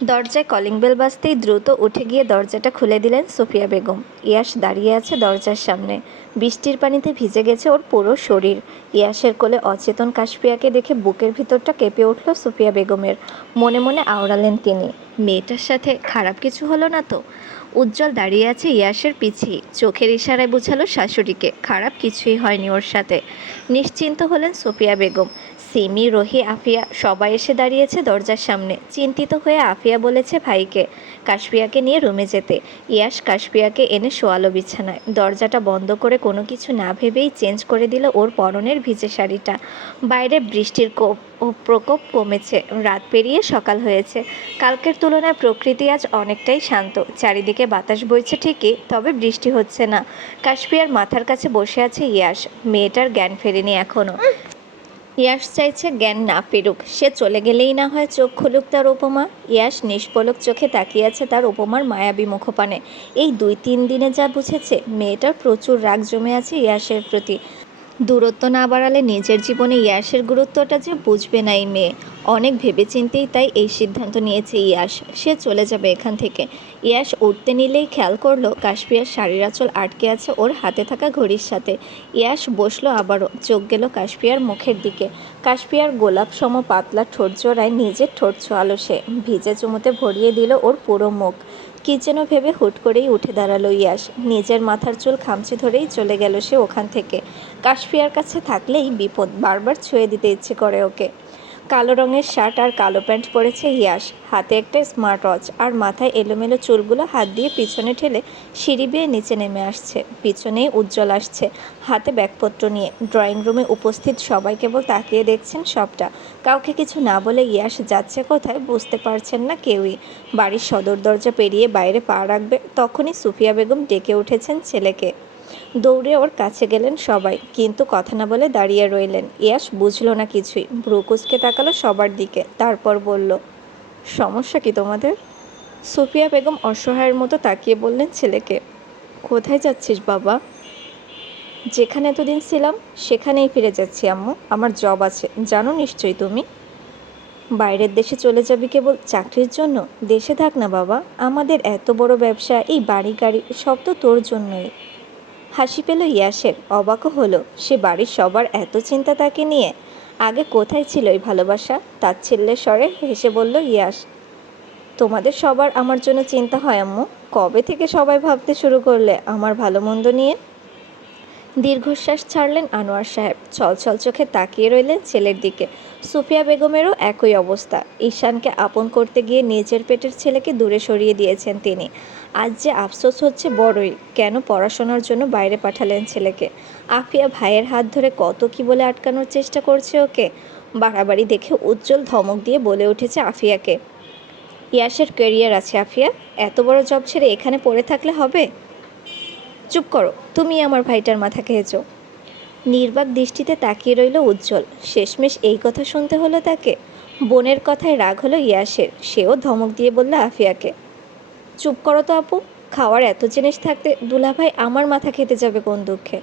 দরজায় calling bell বাজতেই দ্রুত উঠে গিয়ে দরজাটা খুলে দিলেন সুফিয়া বেগম। ইয়াশ দাঁড়িয়ে আছে দরজার সামনে। বৃষ্টির পানিতে ভিজে গেছে ওর পুরো শরীর। ইয়াশের কোলে অচেতন কাশপিয়াকে দেখে বুকের ভিতরটা কেঁপে উঠল সুফিয়া বেগমের। মনে মনে আওড়ালেন তিনি, মেয়েটার সাথে খারাপ কিছু হলো না তো? উজ্জ্বল দাঁড়িয়ে আছে ইয়াশের পিছিয়ে, চোখের ইশারায় বুঝালো শাশুড়িকে খারাপ কিছুই হয়নি ওর সাথে। নিশ্চিন্ত হলেন সুফিয়া বেগম। সিমি, রোহি, আফিয়া সবাই এসে দাঁড়িয়েছে দরজার সামনে। চিন্তিত হয়ে আফিয়া বলেছে ভাইকে কাশপিয়াকে নিয়ে রুমে যেতে। ইয়াশ কাশপিয়াকে এনে শোয়ালো বিছানায়। দরজাটা বন্ধ করে কোনো কিছু না ভেবেই চেঞ্জ করে দিল ওর পরনের ভিজে শাড়িটা। বাইরে বৃষ্টির প্রকোপ কমেছে। রাত পেরিয়ে সকাল হয়েছে। কালকের তুলনায় প্রকৃতি আজ অনেকটাই শান্ত। চারিদিকে বাতাস বইছে ঠিকই, তবে বৃষ্টি হচ্ছে না। কাশপিয়ার মাথার কাছে বসে আছে ইয়াশ। মেয়েটার জ্ঞান ফেরেনি এখনো। ইয়াশ চাইছে জ্ঞান না ফেরুক, সে চলে গেলেই না হয় চোখ খুলুক তার উপমা। ইয়াশ নিষ্পলক চোখে তাকিয়ে আছে তার উপমার মায়াবী মুখপানে। এই 2-3 দিনে যা বুঝেছে, মেয়েটার প্রচুর রাগ জমে আছে ইয়াশের প্রতি। দূরত্ব না বাড়ালে নিজের জীবনে ইয়াশের গুরুত্বটা যে বুঝবে না এই মেয়ে। অনেক ভেবেচিন্তেই তাই এই সিদ্ধান্ত নিয়েছে ইয়াশ, সে চলে যাবে এখান থেকে। ইয়াশ উঠতে নিলেই খেয়াল করলো কাশপিয়ার শাড়ির আঁচল আটকে আছে ওর হাতে থাকা ঘড়ির সাথে। ইয়াশ বসলো আবারও, চোখ গেল কাশপিয়ার মুখের দিকে। কাশপিয়ার গোলাপ সম পাতলা ঠোঁট জোড়ায় নিজের ঠোঁট ছোঁয়ালো সে। ভিজে চুমুতে ভরিয়ে দিল ওর পুরো মুখ। কী যেন ভেবে হুট করেই উঠে দাঁড়ালো ইয়াশ। নিজের মাথার চুল খামচে ধরেই চলে গেল সে ওখান থেকে। কাশপিয়ার কাছে থাকলেই বিপদ, বারবার ছুঁয়ে দিতে ইচ্ছে করে ওকে। কালো রঙের শার্ট আর কালো প্যান্ট পরেছে ইয়াশ, হাতে একটা স্মার্ট ওয়াচ, আর মাথায় এলোমেলো চুলগুলো হাত দিয়ে পিছনে ঠেলে সিঁড়ি বেয়ে নিচে নেমে আসছে। পিছনেই উজ্জ্বল আসছে হাতে ব্যাগপত্র নিয়ে। ড্রয়িং রুমে উপস্থিত সবাই কেবল তাকিয়ে দেখছেন সবটা। কাউকে কিছু না বলে ইয়াশ যাচ্ছে কোথায় বুঝতে পারছেন না কেউই। বাড়ির সদর দরজা পেরিয়ে বাইরে পা রাখবে তখনই সুফিয়া বেগম ডেকে উঠেছেন ছেলেকে। দৌড়ে ওর কাছে গেলেন সবাই, কিন্তু কথা না বলে দাঁড়িয়ে রইলেন। ইয়াশ বুঝলো না কিছুই, ভ্রু কুঁচকে তাকালো সবার দিকে, তারপর বলল, সমস্যা কি তোমাদের? সুফিয়া বেগম অসহায়ের মতো তাকিয়ে বললেন ছেলেকে, কোথায় যাচ্ছিস বাবা? যেখানে এতদিন ছিলাম সেখানেই ফিরে যাচ্ছি আম্মু, আমার জব আছে, জানো নিশ্চয়ই তুমি। বাইরের দেশে চলে যাবি কেবল চাকরির জন্য? দেশে থাক না বাবা, আমাদের এত বড় ব্যবসা, এই বাড়ি গাড়ি সব তো তোর জন্যই। হাসি পেল ইয়াশের, অবাকও হলো, সে বাড়ির সবার এত চিন্তা তাকে নিয়ে। আগে কোথায় ছিল এই ভালোবাসা? তাচ্ছিল্যের স্বরে হেসে বলল ইয়াশ, তোমাদের সবার আমার জন্য চিন্তা হয় আম্মু? কবে থেকে সবাই ভাবতে শুরু করলে আমার ভালো মন্দ নিয়ে? দীর্ঘশ্বাস ছাড়লেন আনোয়ার সাহেব, ছলছল চোখে তাকিয়ে রইলেন ছেলের দিকে। সুফিয়া বেগমেরও একই অবস্থা। ঈশানকে আপন করতে গিয়ে নিজের পেটের ছেলেকে দূরে সরিয়ে দিয়েছেন তিনি। আজ যে আফসোস হচ্ছে বড়ই, কেন পড়াশোনার জন্য বাইরে পাঠালেন ছেলেকে। আফিয়া ভাইয়ের হাত ধরে কত কি বলে আটকানোর চেষ্টা করছে ওকে। বাড়াবাড়ি দেখে উজ্জ্বল ধমক দিয়ে বলে উঠেছে আফিয়াকে, ইয়াশের ক্যারিয়ার আছে আফিয়া, এত বড় জব ছেড়ে এখানে পড়ে থাকলে হবে? চুপ করো, তুমি আমার ভাইটার মাথা খেয়েছো। নির্বাক দৃষ্টিতে তাকিয়ে রইল উজ্জ্বল। শেষমেশ এই কথা শুনতে হলো তাকে। বোনের কথায় রাগ হলো ইয়াশের, সেও ধমক দিয়ে বলল আফিয়াকে, চুপ করো তো আপু, খাওয়ার এত জিনিস থাকতে দুলাভাই আমার মাথা খেতে যাবে কোন দুঃখে?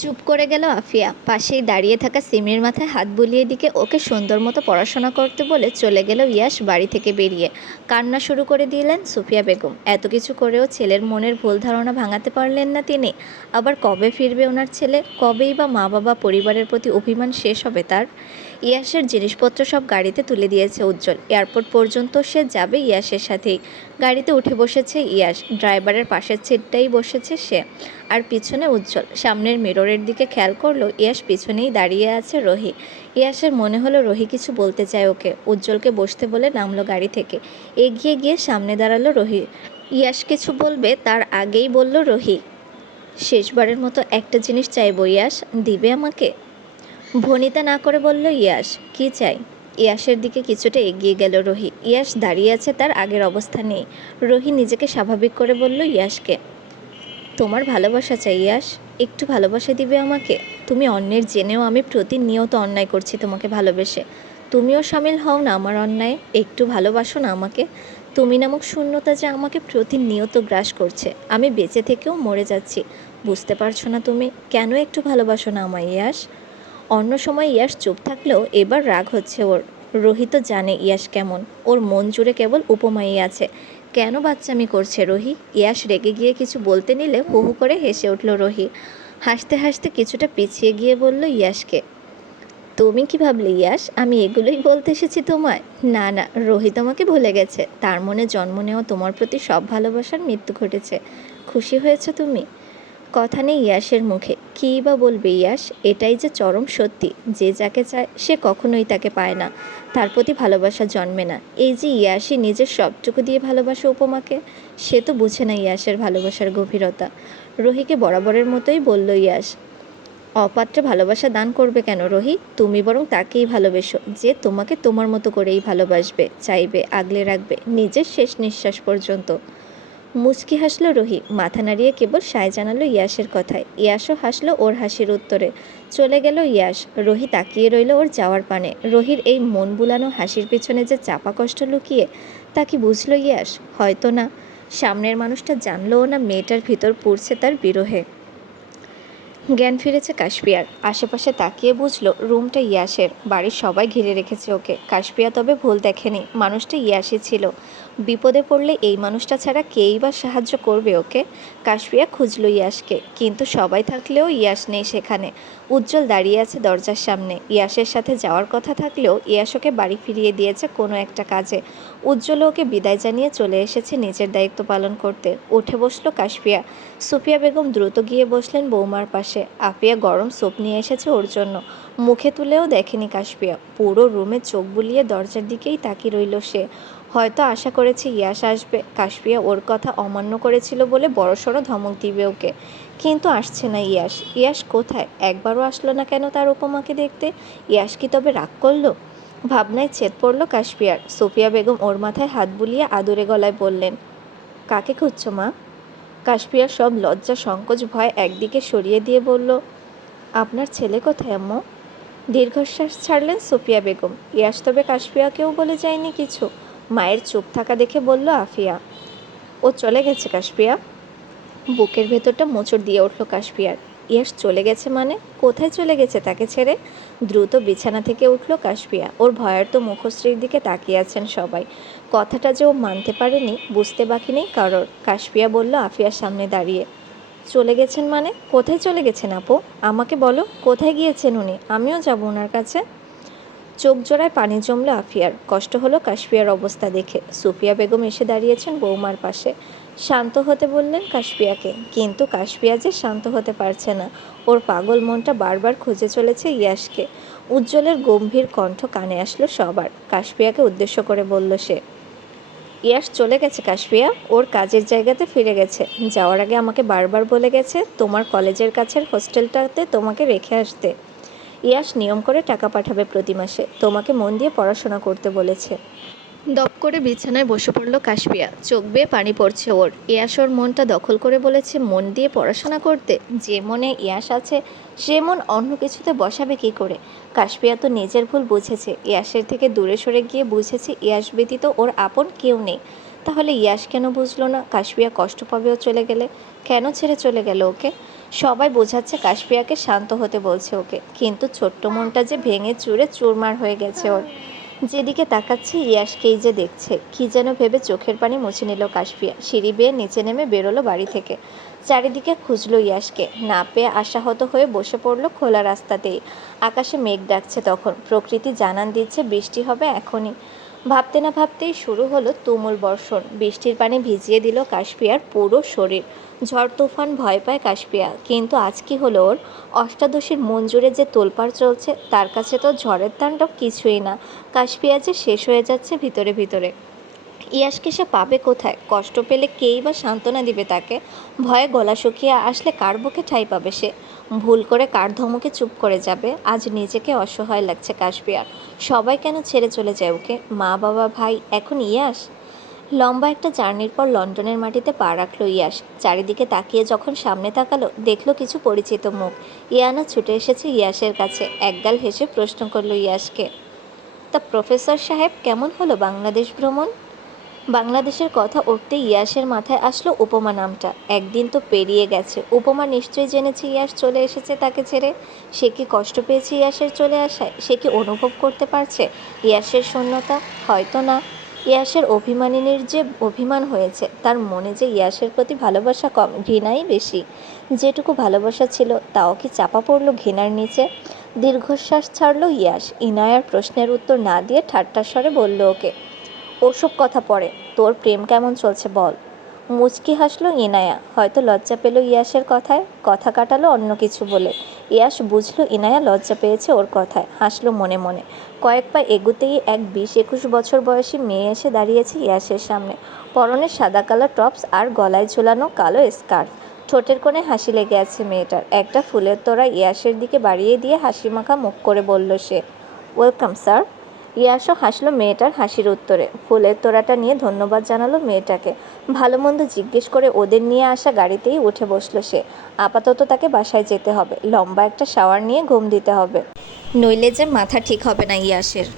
চুপ করে গেল আফিয়া। পাশেই দাঁড়িয়ে থাকা সিমির মাথায় হাত বুলিয়ে দিকে ওকে সুন্দর মতো পড়াশোনা করতে বলে চলে গেল ইয়াশ বাড়ি থেকে বেরিয়ে। কান্না শুরু করে দিলেন সুফিয়া বেগম। এত কিছু করেও ছেলের মনের ভুল ধারণা ভাঙাতে পারলেন না তিনি। আবার কবে ফিরবে ওনার ছেলে? কবেই বা মা বাবা পরিবারের প্রতি অভিমান শেষ হবে তার? ইয়াশের জিনিসপত্র সব গাড়িতে তুলে দিয়েছে উজ্জ্বল। এয়ারপোর্ট পর্যন্ত সে যাবে ইয়াশের সাথেই। গাড়িতে উঠে বসেছে ইয়াশ, ড্রাইভারের পাশের সিটটাই বসেছে সে, আর পিছনে উজ্জ্বল। সামনের মিররের দিকে খেয়াল করলো ইয়াশ পিছনেই দাঁড়িয়ে আছে রোহি। ইয়াশের মনে হলো রোহি কিছু বলতে চায় ওকে। উজ্জ্বলকে বসতে বলে নামলো গাড়ি থেকে। এগিয়ে গিয়ে সামনে দাঁড়ালো রোহি। ইয়াশ কিছু বলবে তার আগেই বলল রোহি, শেষবারের মতো একটা জিনিস চাইবো ইয়াশ, দিবে আমাকে? ভনিতা না করে বলল ইয়াশ, কি চাই? ইয়াশের দিকে কিছুটা এগিয়ে গেল রোহি। ইয়াশ দাঁড়িয়ে আছে, তার আগের অবস্থা নেই। রোহি নিজেকে স্বাভাবিক করে বলল ইয়াশকে, তোমার ভালোবাসা চাই ইয়াশ, একটু ভালোবাসা দিবে আমাকে? তুমি অন্যের জেনেও আমি প্রতিনিয়ত অন্যায় করছি তোমাকে ভালোবেসে। তুমিও সামিল হও না আমার অন্যায়, একটু ভালোবাসো না আমাকে। তুমি নামক শূন্যতা যে আমাকে প্রতিনিয়ত গ্রাস করছে, আমি বেঁচে থেকেও মরে যাচ্ছি। বুঝতে পারছো না তুমি? কেন একটু ভালোবাসো না আমায় ইয়াশ? অন্য সময় ইয়াশ চুপ থাকলেও এবার রাগ হচ্ছে ওর। রোহি তো জানে ইয়াশ কেমন, ওর মন জুড়ে কেবল উপমাই আছে। কেন বাচ্চামি করছে রোহি? ইয়াশ রেগে গিয়ে কিছু বলতে নিলে হু হু করে হেসে উঠল রোহি। হাসতে হাসতে কিছুটা পিছিয়ে গিয়ে বলল ইয়াশকে, তুমি কি ভাবলে ইয়াশ আমি এগুলোই বলতে এসেছি তোমায়? না না, রোহি তোমাকে ভুলে গেছে, তার মনে জন্ম নেওয়া তোমার প্রতি সব ভালোবাসার মৃত্যু ঘটেছে। খুশি হয়েছো তুমি? কথা নেই ইয়াশের মুখে, কী বা বলবে ইয়াশ, এটাই যে চরম সত্যি, যে যাকে চায় সে কখনোই তাকে পায় না, তার প্রতি ভালোবাসা জন্মে না। এই যে ইয়াশই নিজের সবটুকু দিয়ে ভালোবাসে উপমাকে, সে তো বুঝে না ইয়াশের ভালোবাসার গভীরতা। রোহিকে বরাবরের মতোই বলল ইয়াশ, অপাত্রে ভালোবাসা দান করবে কেন রোহি? তুমি বরং তাকেই ভালোবেসো, যে তোমাকে তোমার মতো করেই ভালোবাসবে, চাইবে, আগলে রাখবে নিজের শেষ নিঃশ্বাস পর্যন্ত। মুচকি হাসলো রোহি, মাথা নাড়িয়ে কেবল সায় জানালো ইয়াশের কথায়। ইয়াশও হাসলো ওর হাসির উত্তরে। চলে গেল ইয়াশ। রোহি তাকিয়ে রইল ওর যাওয়ার পানে। রোহির এই মন বুলানো হাসির পিছনে যে চাপা কষ্ট লুকিয়ে, তা কি বুঝলো ইয়াশ? হয়তো না। সামনের মানুষটা জানলও না মেয়েটার ভিতর পুড়ছে তার বিরহে। জ্ঞান ফিরেছে কাশপিয়ার। আশেপাশে তাকিয়ে বুঝলো রুমটা ইয়াশের, বাড়ির সবাই ঘিরে রেখেছে ওকে। কাশপিয়া তবে ভুল দেখেনি, মানুষটা ইয়াশই ছিল। বিপদে পড়লে এই মানুষটা ছাড়া কেই বা সাহায্য করবে ওকে? কাশপিয়া খুঁজলো ইয়াশকে, কিন্তু সবাই থাকলেও ইয়াশ নেই সেখানে। উজ্জ্বল দাঁড়িয়ে আছে দরজার সামনে। ইয়াশের সাথে যাওয়ার কথা থাকলেও ইয়াশ ওকে বাড়ি ফিরিয়ে দিয়েছে কোনো একটা কাজে। উজ্জ্বল ওকে বিদায় জানিয়ে চলে এসেছে নিজের দায়িত্ব পালন করতে। উঠে বসলো কাশপিয়া। সুফিয়া বেগম দ্রুত গিয়ে বসলেন বৌমার পাশে। আফিয়া গরম স্যুপ নিয়ে এসেছে ওর জন্য। মুখে তুলেও দেখেনি কাশপিয়া। পুরো রুমে চোখ বুলিয়ে দরজার দিকেই তাকিয়ে রইল সে। হয়তো আশা করেছে ইয়াশ আসবে, কাশপিয়া ওর কথা অমান্য করেছিল বলে বড়সড় ধমক দিবে ওকে। কিন্তু আসছে না ইয়াশ। ইয়াশ কোথায়? একবারও আসলো না কেন তার উপমাকে দেখতে? ইয়াশ কি তবে রাগ করলো? ভাবনায় ছেদ পড়ল কাশপিয়ার। সুফিয়া বেগম ওর মাথায় হাত বুলিয়ে আদুরে গলায় বললেন, কাকে খুঁজছো মা? কাশপিয়া সব লজ্জা সংকোচ ভয় একদিকে সরিয়ে দিয়ে বলল, আপনার ছেলে কোথায় আম্মু? দীর্ঘশ্বাস ছাড়লেন সুফিয়া বেগম। ইয়াশ তবে কাশপিয়াকেও বলে যায়নি কিছু? মায়ের চুপ থাকা দেখে বলল আফিয়া, ও চলে গেছে কাশপিয়া। বুকের ভেতরটা মোচড় দিয়ে উঠল কাশপিয়ার। ইয়াশ চলে গেছে মানে? কোথায় চলে গেছে তাকে ছেড়ে? দ্রুত বিছানা থেকে উঠল কাশপিয়া। ওর ভয়ার্ত মুখশ্রীর দিকে তাকিয়ে আছেন সবাই। কথাটা যে ও মানতে পারেনি বুঝতে বাকি নেই কারোর। কাশপিয়া বলল আফিয়ার সামনে দাঁড়িয়ে, চলে গেছেন মানে? কোথায় চলে গেছেন আপু? আমাকে বলো, কোথায় গিয়েছেন উনি? আমিও যাব ওনার কাছে। চোখ জোড়ায় পানি জমল আফিয়ার। কষ্ট হলো কাশপিয়ার অবস্থা দেখে। সুফিয়া বেগম এসে দাঁড়িয়েছেন বৌমার পাশে। শান্ত হতে বললেন কাশপিয়াকে, কিন্তু কাশপিয়া যে শান্ত হতে পারছে না। ওর পাগল মনটা বারবার খুঁজে চলেছে ইয়াশকে। উজ্জ্বলের গম্ভীর কণ্ঠ কানে আসলো সবার। কাশপিয়াকে উদ্দেশ্য করে বলল সে, ইয়াশ চলে গেছে কাশপিয়া, ওর কাজের জায়গাতে ফিরে গেছে। যাওয়ার আগে আমাকে বারবার বলে গেছে তোমার কলেজের কাছের হোস্টেলটাতে তোমাকে রেখে আসতে। ইয়াশ নিয়ম করে টাকা পাঠাবে প্রতি মাসে, তোমাকে মন দিয়ে পড়াশোনা করতে বলেছে। দপ করে বিছানায় বসে পড়ল কাশপিয়া। চোখ বেয়ে পানি পড়ছে ওর। ইয়াশ ওর মনটা দখল করে বলেছে মন দিয়ে পড়াশোনা করতে? যে মনে ইয়াশ আছে সে মন অন্য কিছুতে বসাবে কি করে? কাশপিয়া তো নিজের ভুল বুঝেছে। ইয়াশের থেকে দূরে সরে গিয়ে বুঝেছে ইয়াশ ব্যতীত ওর আপন কেউ নেই। তাহলে ইয়াশ কেন বুঝলো না কাশপিয়া কষ্ট পাবে ও চলে গেলে? কেন ছেড়ে চলে গেল ওকে? সবাই বোঝাচ্ছে কাশপিয়াকে শান্ত হতে বলছে ওকে, কিন্তু ছোট্ট মনটা যে ভেঙে চুরে চুরমার হয়ে গেছে ওর। যেদিকে তাকাচ্ছে ইয়াশকেই যে দেখছে। কি যেন ভেবে চোখের পানি মুছে নিল কাশপিয়া। সিঁড়ি বেয়ে নিচে নেমে বেরোলো বাড়ি থেকে। চারিদিকে খুঁজলো ইয়াশকে, না পেয়ে আশাহত হয়ে বসে পড়লো খোলা রাস্তাতেই। আকাশে মেঘ ডাকছে তখন, প্রকৃতি জানান দিচ্ছে বৃষ্টি হবে এখনই। ভাবতে না ভাবতেই শুরু হলো তুমুল বর্ষণ। বৃষ্টির পানি ভিজিয়ে দিল কাশপিয়ার পুরো শরীর। ঝড় তুফান ভয় পায় কাশপিয়া, কিন্তু আজ কি হলো ওর? অষ্টাদশীর মন জুড়ে যে তোলপাড় চলছে, তার কাছে তো ঝড়ের তাণ্ডব কিছুই না। কাশপিয়া যে শেষ হয়ে যাচ্ছে ভিতরে ভিতরে। ইয়াশকে সে পাবে কোথায়? কষ্ট পেলে কেই বা সান্ত্বনা দিবে তাকে? ভয়ে গলা শুকিয়ে আসলে কার বুকে ঠাঁই পাবে সে? ভুল করে কার ধমকে চুপ করে যাবে? আজ নিজেকে অসহায় লাগছে কাশপিয়ার। সবাই কেন ছেড়ে চলে যায় ওকে? মা বাবা ভাই, এখন ইয়াশ। লম্বা একটা জার্নির পর লন্ডনের মাটিতে পা রাখল ইয়াশ। চারিদিকে তাকিয়ে যখন সামনে তাকালো, দেখলো কিছু পরিচিত মুখ। ইয়ানা ছুটে এসেছে ইয়াশের কাছে। একগাল হেসে প্রশ্ন করলো ইয়াশকে, তা প্রফেসর সাহেব কেমন হলো বাংলাদেশ ভ্রমণ? বাংলাদেশের কথা উঠতেই ইয়াসের মাথায় আসলো উপমা নামটা। একদিন তো পেরিয়ে গেছে, উপমা নিশ্চয়ই জেনেছে ইয়াস চলে এসেছে তাকে ছেড়ে। সে কি কষ্ট পেয়েছে ইয়াসের চলে আসায়? সে কি অনুভব করতে পারছে ইয়াসের শূন্যতা? হয়তো না। ইয়াসের অভিমানিনীর যে অভিমান হয়েছে, তার মনে যে ইয়াসের প্রতি ভালোবাসা কম, ঘৃণাই বেশি। যেটুকু ভালোবাসা ছিল তাও কি চাপা পড়ল ঘৃণার নিচে? দীর্ঘশ্বাস ছাড়ল ইয়াস। ইনায়ার প্রশ্নের উত্তর না দিয়ে ঠাট্টার স্বরে বলল ওকে, ওসব কথা পড়ে, তোর প্রেম কেমন চলছে বল। মুচকি হাসলো ইনায়া। হয়তো লজ্জা পেল ইয়াসের কথায়, কথা কাটালো অন্য কিছু বলে। ইয়াস বুঝলো ইনায়া লজ্জা পেয়েছে ওর কথায়, হাসলো মনে মনে। কয়েক পা এগুতেই এক 20-21 বছর বয়সী মেয়ে এসে দাঁড়িয়েছে ইয়াসের সামনে। পরনে সাদা কালো টপস আর গলায় ঝুলানো কালো স্কার্ফ। ঠোঁটের কোণে হাসি লেগে আছে মেয়েটার। একটা ফুলের তোড়া ইয়াসের দিকে বাড়িয়ে দিয়ে হাসি মাখা মুখ করে বলল সে, ওয়েলকাম স্যার। ইয়াসও হাসলো মেয়েটার হাসির উত্তরে। ফুলের তোড়াটা নিয়ে ধন্যবাদ জানালো মেয়েটাকে। ভালো মন্দ জিজ্ঞেস করে ওদের নিয়ে আসা গাড়িতেই উঠে বসলো সে। আপাতত তাকে বাসায় যেতে হবে, লম্বা একটা শাওয়ার নিয়ে ঘুম দিতে হবে, নইলে যে মাথা ঠিক হবে না ইয়াসের।